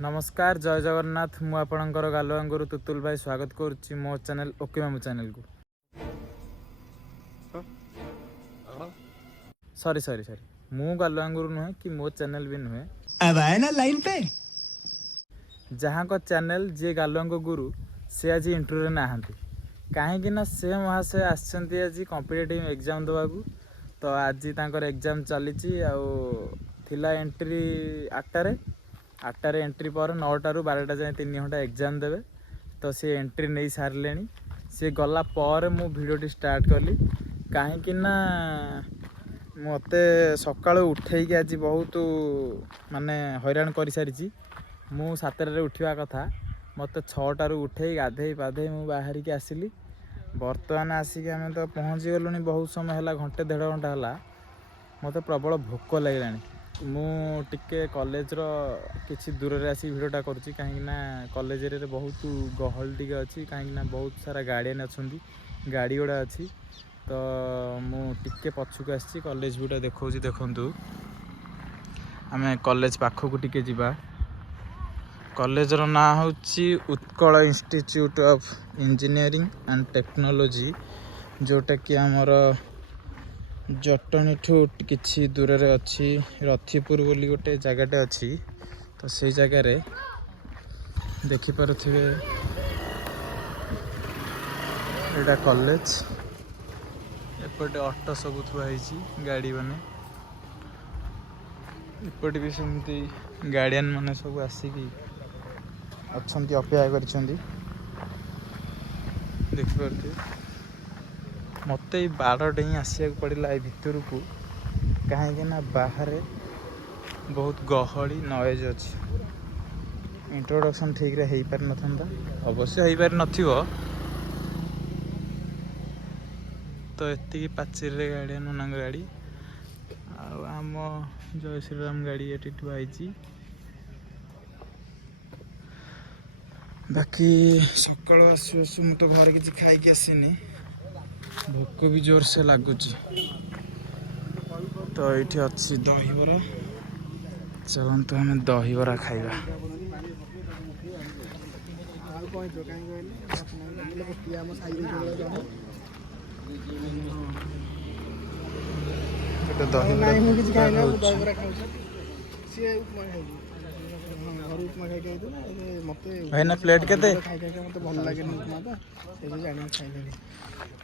नमस्कार जय जगन्नाथ मु आपणकर गालुआंगुरु तुतुल भाई स्वागत करुच्ची मो चैनल ओके मामू चैनल को सॉरी सॉरी सॉरी मु गालुआंगुरु नुहे कि मो चैनल भी नुहे अब आए ना लाइन पे जहाँ को चैनल जे गालुआंगु गुरु से आज इंटरव्यू रे नाहांती कहीं ना से महाशय आसछंती आज कॉम्पिटिटिव एग्जाम देवाकू तो आज तांकर एग्जाम चली थिला एंट्री 8टारे एंट्री पर 9टारू 12टा जाए 3 घंटा एग्जाम देवे तो सी एंट्री नहीं सारे सी गला पर मु भिडियोटी स्टार्ट कली कहीं ना मते सकाळु उठेकी आज बहुत माने हैरान कर सारी मु 7टारे उठा कथा मत 6टारू उठे गाधे पाधे मु बाहर की आसिली बर्तमान आसिक आम तो पहुँची गलुनी बहुत समय है घंटे 1.5 घंटा है मत प्रबल भोक लगे मु टिके कॉलेज रो किसी दूर रे आसी वीडियोटा करुच्ची कहीं कॉलेज रे बहुत गहल टिके अच्छी कहीं बहुत सारा गार्डियन अच्छा गाड़ी गुड़ा अच्छी तो मु टिके पछुक आसी कॉलेज वीडियो देखा देखु आम कॉलेज पाखक टिके जीवा कॉलेज रो ना होची Utkal institute of engineering and technology जोटा कि आमर जटणी ठू किछि दूर रे अच्छी रथीपुर बोली गोटे जगटे अच्छी तो से जगार देखिपे एटा कॉलेज एपटे ऑटो सब थुआई गाड़ी माने एपटे भी सेमती गार्डियन माने सब आसिकी अच्छंती अपेक्षा करिसेंती देखिपे मत बारटे ही आसिया पड़ा ये भितर को कहीं बाहर बहुत गहली नॉइज अच्छी इंट्रोडक्शन ठीक रे हो पार न अवश्य हो पार न तो ये पाचेरी रे गाड़ी नना गाड़ी आम जय श्रीराम गाड़ी ये आई बाकी सकाल आसु आसु मु तो घर किसी खाई आसनी भोक भी जोर से लगुच तो ये अच्छी दहीबरा चलते हमें दहीबरा खाइबा भाई प्लेट केते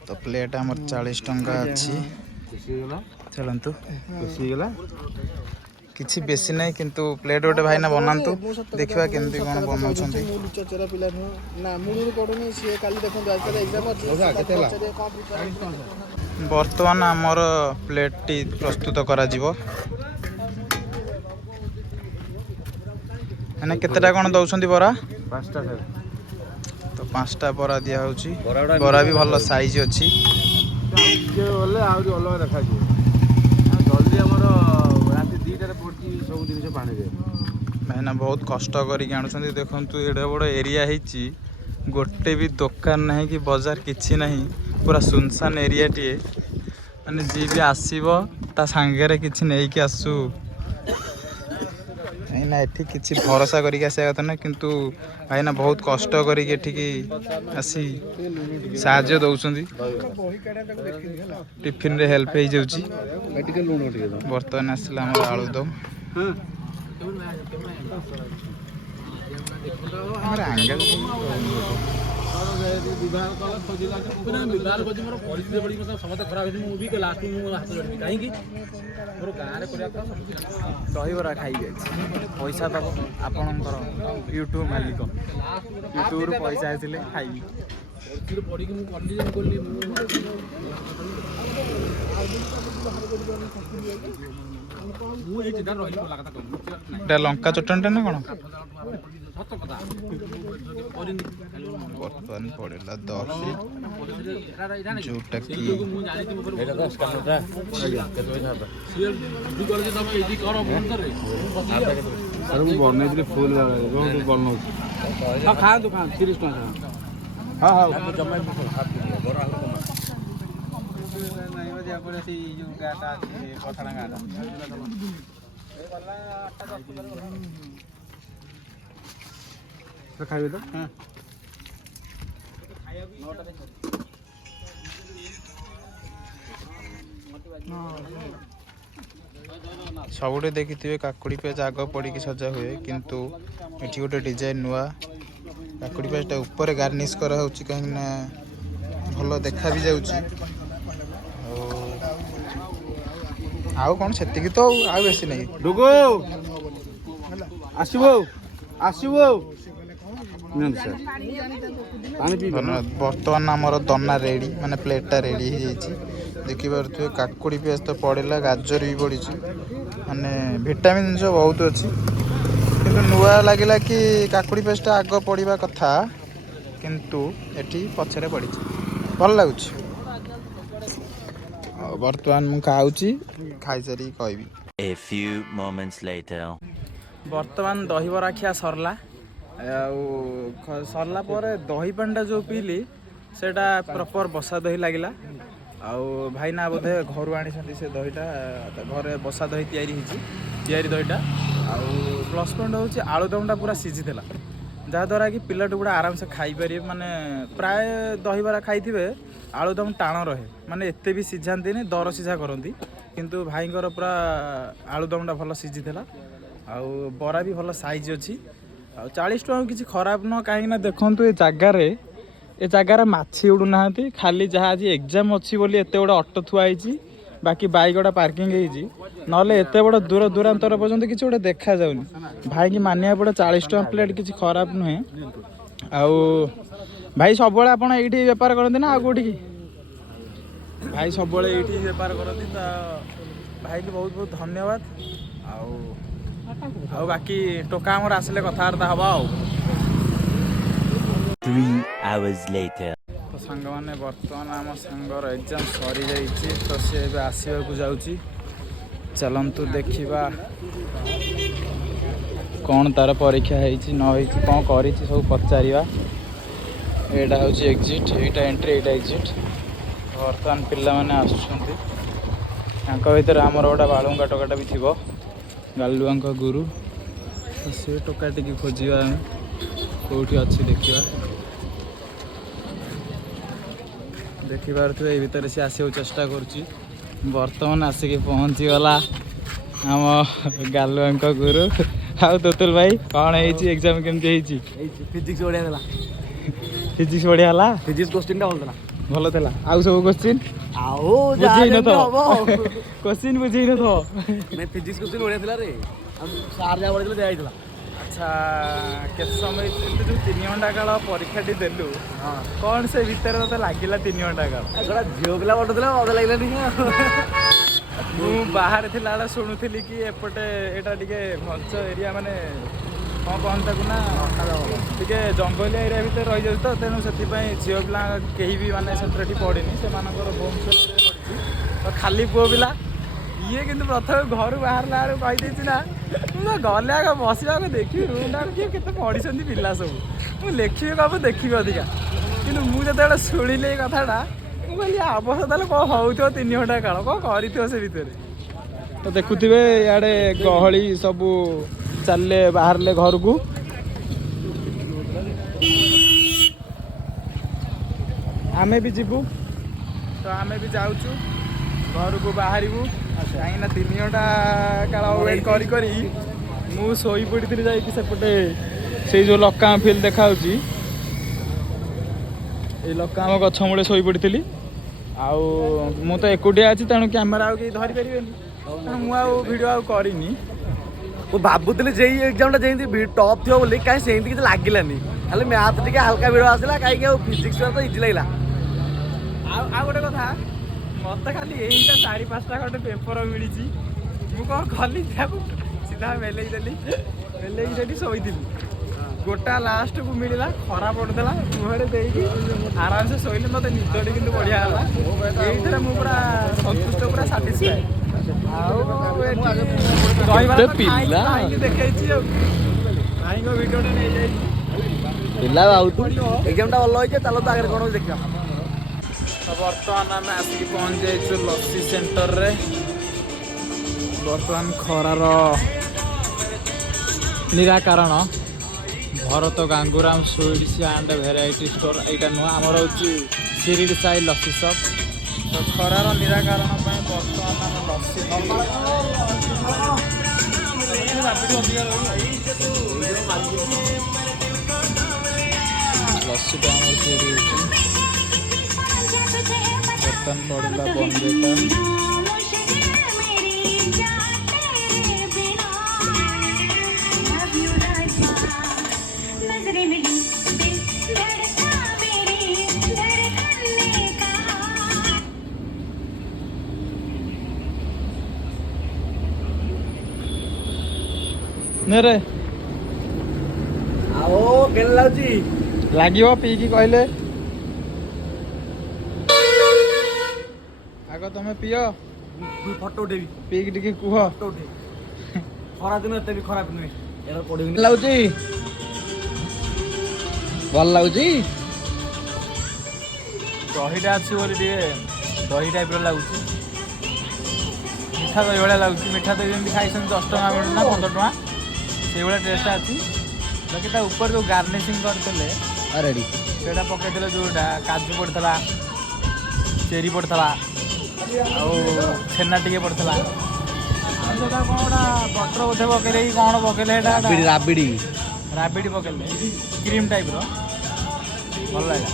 तो प्लेट आमर 40 टंका अच्छी चलतु किसी बेसी नहीं किंतु प्लेट गोटे भाई ना बनातु देखा केमती कौन बनाउछंती बर्तमान आमर प्लेट टी प्रस्तुत करा जीवो मैंने केतेटा कौन दौरान बरा 5टा तो 5टा बरा दिया होची बरा भी भल साइज अच्छी भाईना बहुत कष्ट करके आणुछंती देखंतु एडे बड़ एरिया हिची गोटे भी दुकान नहीं कि बाजार किछि नहीं पूरा सुनसान एरिया टी माने जी भी आसीबो ता सांगे किछि नहीं कि आसू ना ये किसी भरोसा करके आसा कथा ना किंतु भाईना बहुत कष्ट करके आसी साहाଯ୍ୟ दउछंती टिफिन रे हेल्प हो जाउची बर्तमान आसला हमर आलूदम हमर आंगल दहीबरा खाई पैसा दब आपणकर यूट्यूब मालिक यूट्यूब पैसा आसिले खाई लंका चटनी ना कौन बर्तमान पड़ा दही जोटा कि बनई फुल बनाऊ खातु खाँ 30 टका हाँ हाँ ଖାଇବେ ତ? ସବୁठे देखिए काकुड़ी पियाज आग पड़ी सजा हुए किंतु एठी गोटे डिजाइन नुआ काकुड़ी पियाजटा ऊपर गार्निश करा होची कहीं ना भलो देखा भी जाउची आउ कौन सेतिकी तो आउ बेसी नहीं डुगो आसीबो आसीबो पानी पी बर्तमान आमर दना रेडी माने प्लेटा रेडी हो जाइए देखी पारे काकुड़ी पियाज तो पड़ेगा गाजर भी पड़ी माने विटामिन जिन बहुत अच्छी किंतु नुआ लगिला कि काकुड़ी पेस्टा आग पड़ा कथा किंतु एठी पछरे पड़ी भल लगुच बर्तमान मु खाऊची खाई सारी कहबी A few moments later. बर्तमान दही बरा खिया सरला सरला पर दही पानी जो पीली सेटा प्रॉपर बसा दही लगिला आउ भाईना बोधे घर आनी से दहीटा घरे बसा दही तैयारी दहीटा आउ प्लस पॉइंट हूँ आलुदमटा पूरा सीझीला जहाँद्वारा कि पिलाटू गुड़ा आराम से खाईपर माने प्राय दहीबरा खाई आलुदम टाण रहे माने एते भी सीझाती दर सीझा करती किंतु भाईंकर पूरा आलुदमटा भल सीझीला आउ बरा भी भल साइज अच्छी आ 40 टଙ୍କା किसी खराब न कहीं देखु ए जगार माछी उड़ू ना खाली जहाँ आज एग्जाम अच्छी बोली एत बड़ा ऑटो थुआई बाकी बाइक गुड़ा पार्किंग ना एत बड़ दूर दूरांतर पर्यंत किसी गोटे देखा जाऊनी भाई की मानिया पड़े 40 टଙ୍କା प्लेट किसी खराब नुहे आउ भाई सब ये बेपार करते ना आउटी भाई सब ये बेपार करती तो भाई की बहुत बहुत धन्यवाद आउ बाकी टोका आमर आसिले कथबार्ता हवा 3 hours later. तो सांग मैंने बर्तमान आम सांगर एग्जाम सरी जाइए तो सी आसवाक जाऊँगी चलतु देखा कौन तार परीक्षा होती न होती कौन कर सब पचार यहाँ हूँ एग्जिट यहाँ एंट्री यहाँ एग्जिट बर्तमान पिला माने आसुँच भर आमर गोटे बालुंगा टोकाटा भी थी गालुआ गुरु तो सी टोका टी खोजा कौटी अच्छी देखा देखिपे ये भितर सी आसो चेष्टा करुच्ची बर्तमान आसिक पहुँची गला आम गालुआ गुरु आउ तुतुल भाई कौन है एग्जाम केमती फिजिक्स बढ़िया देला फिजिक्स बढ़िया है फिजिक्स क्वेश्चन टा भल था आउ सब क्वेश्चन क्वेश्चन बुझे न नहीं फिजिक्स क्वेश्चन बढ़िया था रे सार जा पड़े दिया अच्छा केत समय जो 3 घंटा काल परीक्षा टी देलु कौन से भितर तो लगिला 3 घंटा काल झील पिला पढ़ुला मजा लगलानी मु बाहर थिला शुणुली कि एपटे एटा टिके घंच एरिया माने कौन कहता ना टे जंगलिया एरिया भितर रही जाए तो तेणु से झील पिला कहीं भी माने से पढ़ी से भुवनेश्वर तो खाली पुओ पिला ये कि प्रथम घर बाहर कहीदे ना मुझे गले आगे बसवा देखी रूम किए के पढ़ी पिला सब मुझे लिखी कब देखी अधिका कि मुझे शुणिले ये कथाटा मुझे अवश्य कौन हो 3 घंटा काल कौन कर से भितर तो देखुवे इे गहली सब चलले बाहर घर को आमे भी जीवु तो आमे भी जाऊँ घर को बाहर कहीं 3 घंटा काल वेट करी मु शोई पड़ी जाकि सेपटे से जो लकाम फिल्ड देखा लकाम गछ मूले शोई पड़ी आउ मु तो एकुटिया अच्छी तेणु कैमेरा आउ धरी पारे मुझे आउ करनी ମୁଁ ଭାବୁଥିଲି ଯେଇ ଏକ୍ଜାମଟା ଯେମିତି ଟପ୍ ଥିବ ବୋଲି କାହିଁ ସେମିତି କିଛି ଲାଗିଲାନି ଖାଲି ମ୍ୟାଥ୍ ଟିକେ ହାଲକା ଭିଡ଼ ଆସିଲା କାହିଁକି ଆଉ ଫିଜିକ୍ସ ତ ଇଜି ଲାଗିଲା ଆଉ ଗୋଟେ କଥା ମତେ ଖାଲି ଏଇଟା 4-5ଟା ଖଣ୍ଡେ ପେପର ମିଳିଛି ମୁଁ କ'ଣ କଲି ତାକୁ ସିଧା ମେଲେଇଦେଲି ମେଲେଇକି ସେଠି ଶୋଇଥିଲି ଗୋଟା ଲାଷ୍ଟକୁ ମିଳିଲା ଖରା ପଡ଼ୁଥିଲା ମୁହଁରେ ଦେଇକି ଆରାମସେ ଶୋଇଲି ମୋତେ ନିଦଟି କିନ୍ତୁ ବଢ଼ିଆ ହେଲା ଏଇଥିରେ ମୁଁ ପୁରା ସନ୍ତୁଷ୍ଟ ପୁରା ସାଟିସ୍ଫାଏ ଆଉ ଦେଖେଇଛି ଆଉ ଭାଇଙ୍କ ଭିଡ଼ିଓଟା ନେଇଯାଇଛି ପିଲା ବହୁତ ଏକ୍ଜାମଟା ଭଲ ହେଇଛି ଚାଲ ତ ଆଗରେ କ'ଣ ଦେଖିବା तो बर्तमान आम आसिक पहुँच जाइए लस्सी सेंटर रे बर्तमान खरार निराकरण Bharat Ganguram sweets and variety store यहाँ नुआ आमर हूँ शिरडी साई लस्सी शॉप। तो खरार निराकरण बर्तमान आम लस्सी लस्सी बर्तन पड़ा बंदेटा रे आओ କେନ୍ ଲାଗୁଛି ଲାଗିବ ପିଇକି କହିଲେ ଆଗ ତମେ ପିଅ ଫଟୋ ଉଠେଇବି ପିଇକି ଟିକେ କୁହ। ଫଟୋ ଉଠେଇବି ଖରା ଦିନ ଏତେ ବି ଖରାପ ନୁହେଁ ଏରା ପଡ଼ିବନି ଲାଗୁଛି ଭଲ ଲାଗୁଛି ଦହିଟା ଅଛି ବୋଲି ଟିକେ ଦହି ଟାଇପ୍ର ଲାଗୁଛି ମିଠା ଦହି ଭଳିଆ ଲାଗୁଛି। ମିଠା ଦହି ଯେମିତି ଖାଇଛନ୍ତି 10 ଟଙ୍କା ମିଳୁଛି ନା 15 ଟଙ୍କା ସେଇଭଳିଆ ଟେଷ୍ଟ ଅଛି। ବାକି ତା ଉପରେ ଯେଉଁ ଗାର୍ନିସିଂ କରିଥିଲେ ରେଡ଼ି ସେଇଟା ପକେଇଥିଲେ ଯେଉଁଟା କାଜୁ ପଡ଼ିଥିଲା ଚେରି ପଡ଼ିଥିଲା ଆଉ ଛେନା ଟିକେ ପଡ଼ିଥିଲା ଆଉ ସେଇଟା କ'ଣ ଗୋଟା ବଟର ବୋଧେ ପକେଇଲେ କି କ'ଣ ପକେଇଲେ ସେଇଟା ରାବିଡ଼ି ରାବିଡ଼ି ପକେଇଲେ କ୍ରିମ୍ ଟାଇପ୍ର ଭଲ ଲାଗିଲା।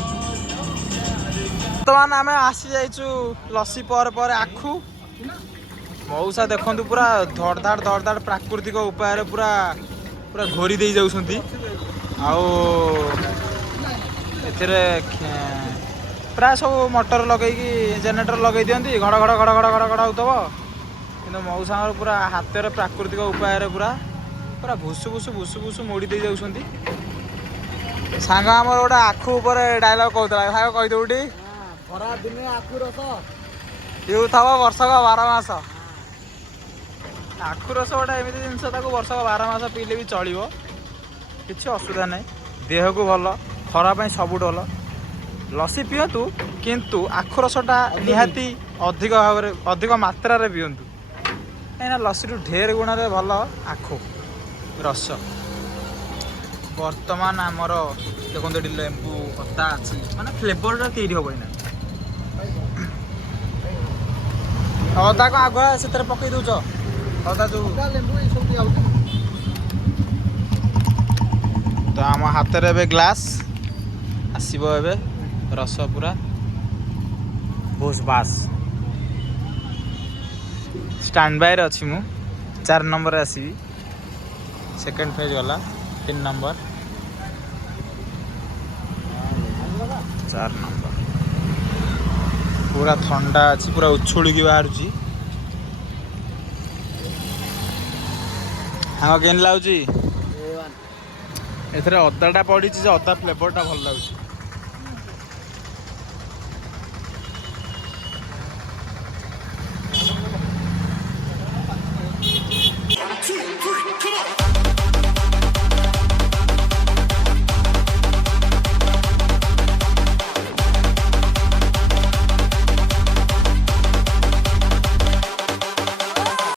ବର୍ତ୍ତମାନ ଆମେ ଆସିଯାଇଛୁ ଲସି ପରେ ଆଖୁ ମଉସା ଦେଖନ୍ତୁ ପୁରା ଧଡ଼ଧାଡ଼ ପ୍ରାକୃତିକ ଉପାୟରେ ପୁରା ପୁରା ଘୋରି ଦେଇ ଯାଉଛନ୍ତି। ଆଉ ଏଥିରେ ପ୍ରାୟ ସବୁ ମଟର ଲଗେଇକି ଜେନେରେଟର ଲଗେଇ ଦିଅନ୍ତି ଘଡ଼ ହେଉଥିବ କିନ୍ତୁ ମଉସାଙ୍କର ପୁରା ହାତରେ ପ୍ରାକୃତିକ ଉପାୟରେ ପୁରା ଭୁସୁ ମୋଡ଼ି ଦେଇ ଯାଉଛନ୍ତି। ସାଙ୍ଗ ଆମର ଗୋଟେ ଆଖୁ ଉପରେ ଡାଇଲଗ କହୁଥିଲା ସାଙ୍ଗ କହିଦେବୁ ଟି ଖରା ଦିନେ ଆଖୁ ରସ ପିଉଥିବ ବର୍ଷକ 12 ମାସ। ଆଖୁ ରସ ଗୋଟେ ଏମିତି ଜିନିଷ ତାକୁ ବର୍ଷକ 12 ମାସ ପିଇଲେ ବି ଚଳିବ କିଛି ଅସୁବିଧା ନାହିଁ ଦେହକୁ ଭଲ ଖରା ପାଇଁ ସବୁଠୁ ଭଲ। ଲସି ପିଅନ୍ତୁ କିନ୍ତୁ ଆଖୁ ରସଟା ନିହାତି ଅଧିକ ମାତ୍ରାରେ ପିଅନ୍ତୁ କାହିଁକିନା ଲସିଠୁ ଢେର ଗୁଣରେ ଭଲ ଆଖୁ ରସ। ବର୍ତ୍ତମାନ ଆମର ଦେଖନ୍ତୁ ଏଠି ଲେମ୍ବୁ ଅଦା ଅଛି ମାନେ ଫ୍ଲେଭରଟା ତିଆରି ହେବ ଏଇନା। ଅଦାକୁ ଆଗୁଆ ସେଥିରେ ପକେଇ ଦେଉଛ ଅଦା ଯେଉଁ ଲେମ୍ବୁ ଏସବୁ ଦିଆହେଉଛି ତ ଆମ ହାତରେ ଏବେ ଗ୍ଲାସ୍ ଆସିବ ଏବେ ରସ ପୁରା ଭୁସ୍ ବାସ୍ ଷ୍ଟାଣ୍ଡ ବାଇରେ ଅଛି ମୁଁ 4 ନମ୍ବରରେ ଆସିବି ସେକେଣ୍ଡ ଫେଜ୍ ଗଲା 3 ନମ୍ବର 4 ନମ୍ବର ପୁରା ଥଣ୍ଡା ଅଛି ପୁରା ଉଛୁଳିକି ବାହାରୁଛି। ହଁ କେମିତି ଲାଗୁଛି? ଏଥିରେ ଅଦାଟା ପଡ଼ିଛି ଯେ ଅଦା ଫ୍ଲେଭରଟା ଭଲ ଲାଗୁଛି।